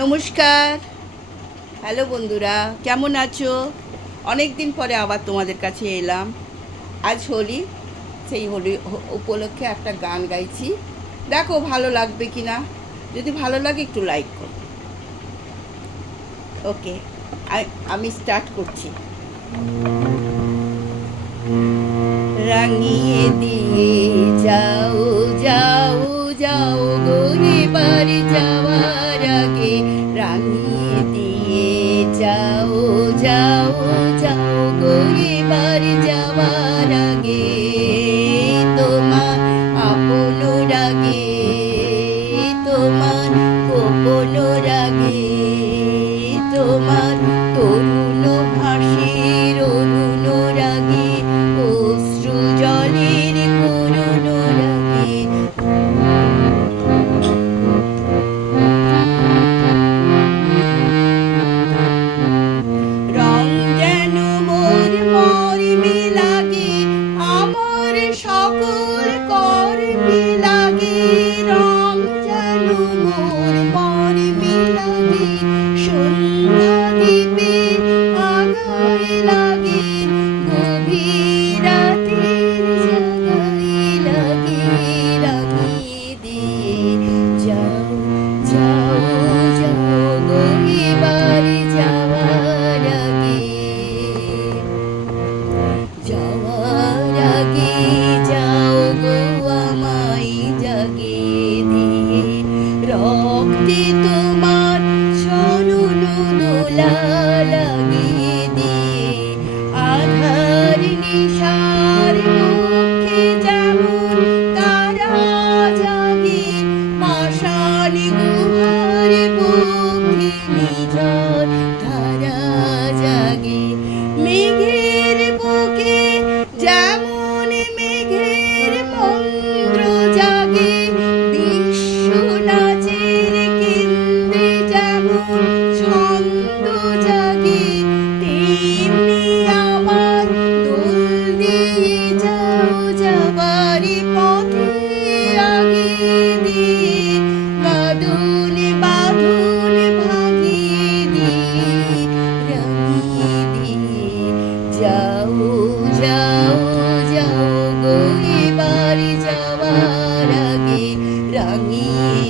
নমস্কার। হ্যালো বন্ধুরা, কেমন আছো? অনেক দিন পরে আবার তোমাদের কাছে এলাম। আজ হোলি, সেই হোলি উপলক্ষে একটা গান গাইছি। দেখো ভালো লাগবে কি না। যদি ভালো লাগে একটু লাইক করো। ওকে, আমি স্টার্ট করছি। রাঙিয়ে দিয়ে যাও যাও যাও গো, এবার যাওয়ার আগে রাঙিয়ে দিয়ে যাও যাও যাও গো, এবার যাওয়ার আগে তোমার আপন রাগে, তোমার গোপন রাগে, তোমার তরুণ হাসির অরুণ রাগে, অশ্রু জলের করুণ রাগে। রং যেন মোর মর্মে লাগে, আমার সকল কর্মে লাগে। রং যেন মোর মর্মে লাগে, সন্ধ্যা দ্বীপে আগায় লাগে, গভীর রাতের জাগায় লাগে। রাঙিয়ে দিয়ে যাও যাও যাও গো, এবার যাওয়ার আগে, যাওয়ার আগে যাও গো, আমায় জাগিয়ে দিয়ে রক্তে তোমার চরণ দোলা লাগিয়ে দিয়ে আধার নিশার মুখে যেমন তারা জাগে, পাষাণ গুহার বুকে নিঝড় ধারা জাগে। মেঘের বুকে যেমন মেঘের মন্দ্র জাগে, বিশ্ব নাচের কেন্দ্রে যেমন ছন্দ জাগে, তেমনি আমার দোল দিয়ে যাও যাবার পথে আগে দিয়ে, বাদল বাঁধন ভাঙিয়ে দিয়ে, রাঙিয়ে দিয়ে যাও যাও যাও গো, এবার যাওয়ার আগে রাঙিয়ে